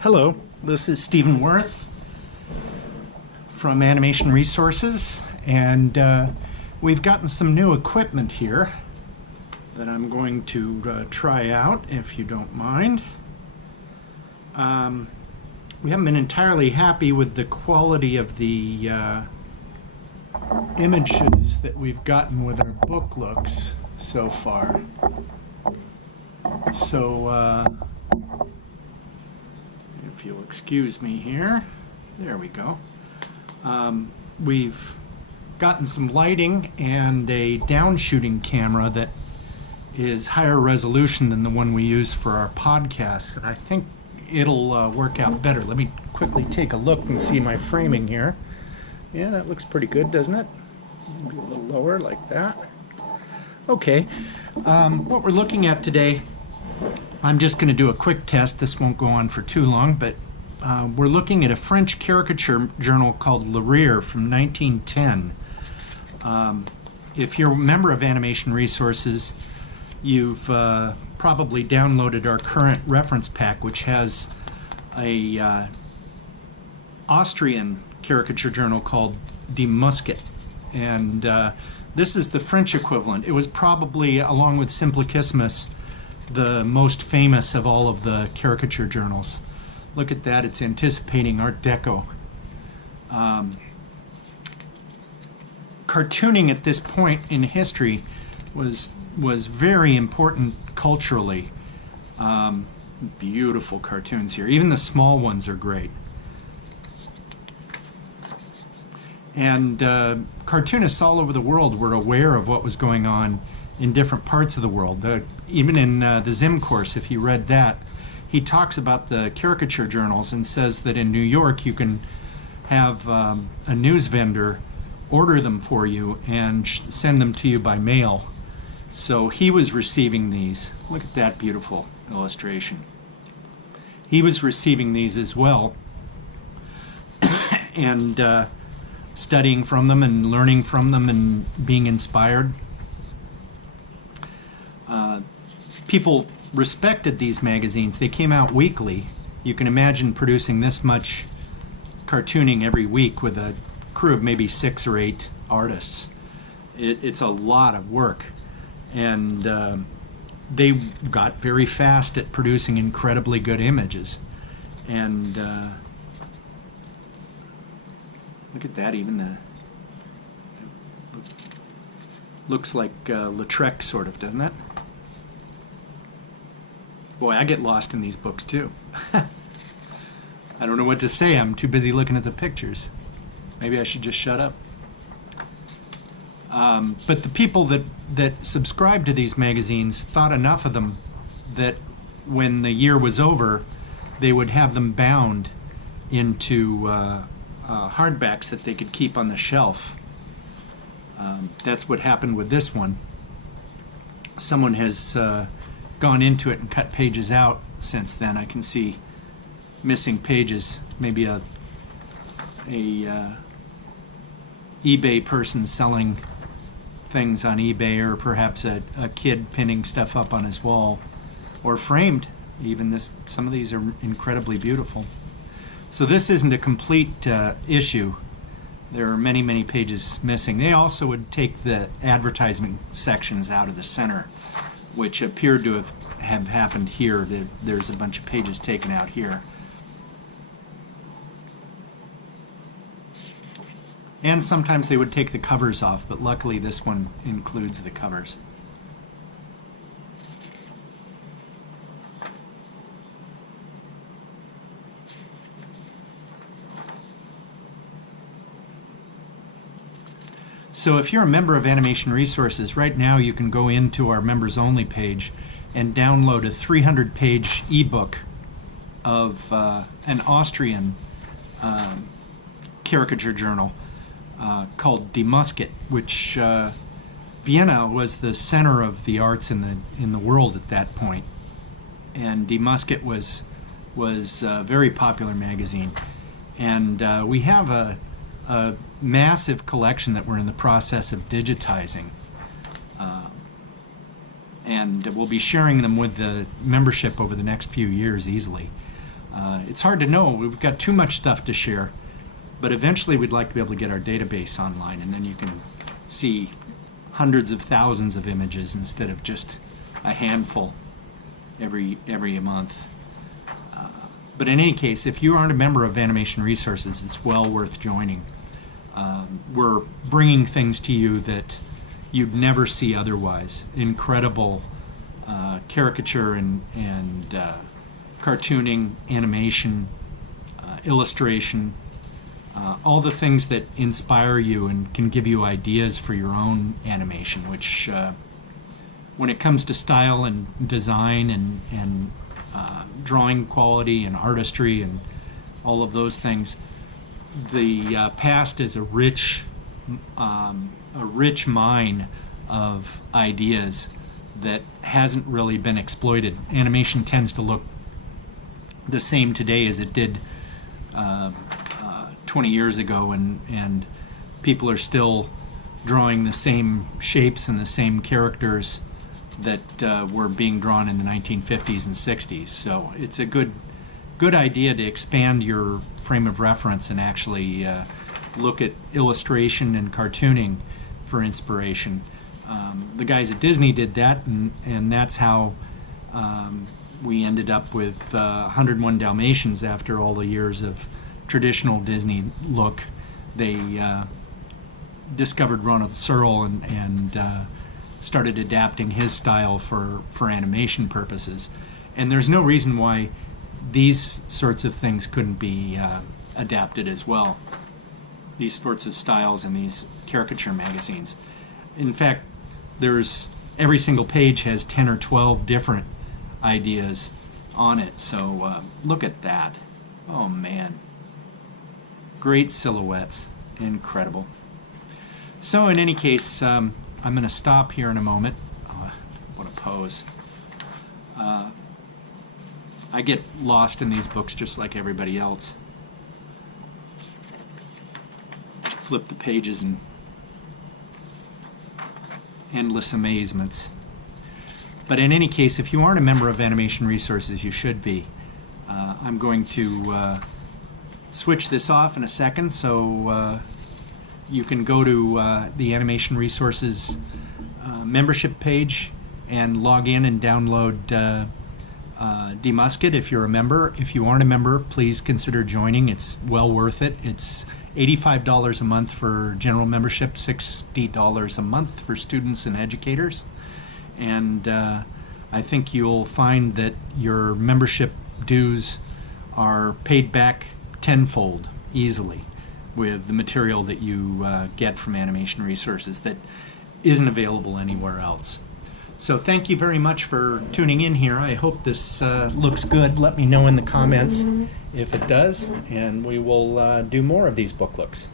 Hello, this is Stephen Worth from Animation Resources, and we've gotten some new equipment here that I'm going to try out, if you don't mind. We haven't been entirely happy with the quality of the images that we've gotten with our book looks so far. So, if you'll excuse me here, there we go. We've gotten some lighting and a downshooting camera that is higher resolution than the one we use for our podcasts, and I think it'll work out better. Let me quickly take a look and see my framing here. Yeah, that looks pretty good, doesn't it? Maybe a little lower like that. Okay, what we're looking at today, I'm just going to do a quick test. This won't go on for too long, but we're looking at a French caricature journal called Rire from 1910. If you're a member of Animation Resources, you've probably downloaded our current reference pack, which has a Austrian caricature journal called Die Musket, and this is the French equivalent. It was probably, along with Simplicissimus, the most famous of all of the caricature journals. Look at that, it's anticipating Art Deco. Cartooning at this point in history was very important culturally. Beautiful cartoons here. Even the small ones are great. And cartoonists all over the world were aware of what was going on in different parts of the world. Even in the Zim course, if you read that, he talks about the caricature journals and says that in New York you can have a news vendor order them for you and send them to you by mail. So he was receiving these. Look at that beautiful illustration. He was receiving these as well and studying from them and learning from them and being inspired. People respected these magazines. They came out weekly. You can imagine producing this much cartooning every week with a crew of maybe 6 or 8 artists. It's a lot of work, and they got very fast at producing incredibly good images. And look at that, even the looks like Lautrec sort of, doesn't it? Boy, I get lost in these books too. I don't know what to say. I'm too busy looking at the pictures. Maybe I should just shut up. But the people that subscribed to these magazines thought enough of them that when the year was over, they would have them bound into hardbacks that they could keep on the shelf. That's what happened with this one. Someone has gone into it and cut pages out since then. I can see missing pages. Maybe a eBay person selling things on eBay, or perhaps a kid pinning stuff up on his wall, or framed. Even this, some of these are incredibly beautiful. So this isn't a complete issue. There are many, many pages missing. They also would take the advertisement sections out of the center, which appeared to have happened here. There's a bunch of pages taken out here. And sometimes they would take the covers off, but luckily this one includes the covers. So if you're a member of Animation Resources, right now you can go into our members only page and download a 300-page ebook of an Austrian caricature journal called Die Musket, which Vienna was the center of the arts in the world at that point, and Die Musket was a very popular magazine. And we have a massive collection that we're in the process of digitizing, and we'll be sharing them with the membership over the next few years easily. It's hard to know. We've got too much stuff to share, but eventually we'd like to be able to get our database online, and then you can see hundreds of thousands of images instead of just a handful every month. But in any case, if you aren't a member of Animation Resources, it's well worth joining. We're bringing things to you that you'd never see otherwise. Incredible caricature and cartooning, animation, illustration, all the things that inspire you and can give you ideas for your own animation, which when it comes to style and design and drawing quality and artistry and all of those things, the past is a rich mine of ideas that hasn't really been exploited. Animation tends to look the same today as it did 20 years ago, and people are still drawing the same shapes and the same characters that were being drawn in the 1950s and 60s. So it's a good idea to expand your frame of reference and actually look at illustration and cartooning for inspiration. The guys at Disney did that, and that's how we ended up with 101 Dalmatians after all the years of traditional Disney look. They discovered Ronald Searle and started adapting his style for animation purposes. And there's no reason why these sorts of things couldn't be adapted as well. These sorts of styles in these caricature magazines. In fact, every single page has 10 or 12 different ideas on it. So look at that. Oh man. Great silhouettes. Incredible. So in any case, I'm going to stop here in a moment. Oh, what a pose. I get lost in these books just like everybody else. Just flip the pages and endless amazements. But in any case, if you aren't a member of Animation Resources, you should be. I'm going to switch this off in a second, so you can go to the Animation Resources membership page and log in and download Demusket if you're a member. If you aren't a member, please consider joining. It's well worth it. It's $85 a month for general membership, $60 a month for students and educators. And I think you'll find that your membership dues are paid back tenfold easily with the material that you get from Animation Resources that isn't available anywhere else. So thank you very much for tuning in here. I hope this looks good. Let me know in the comments if it does, and we will do more of these book looks.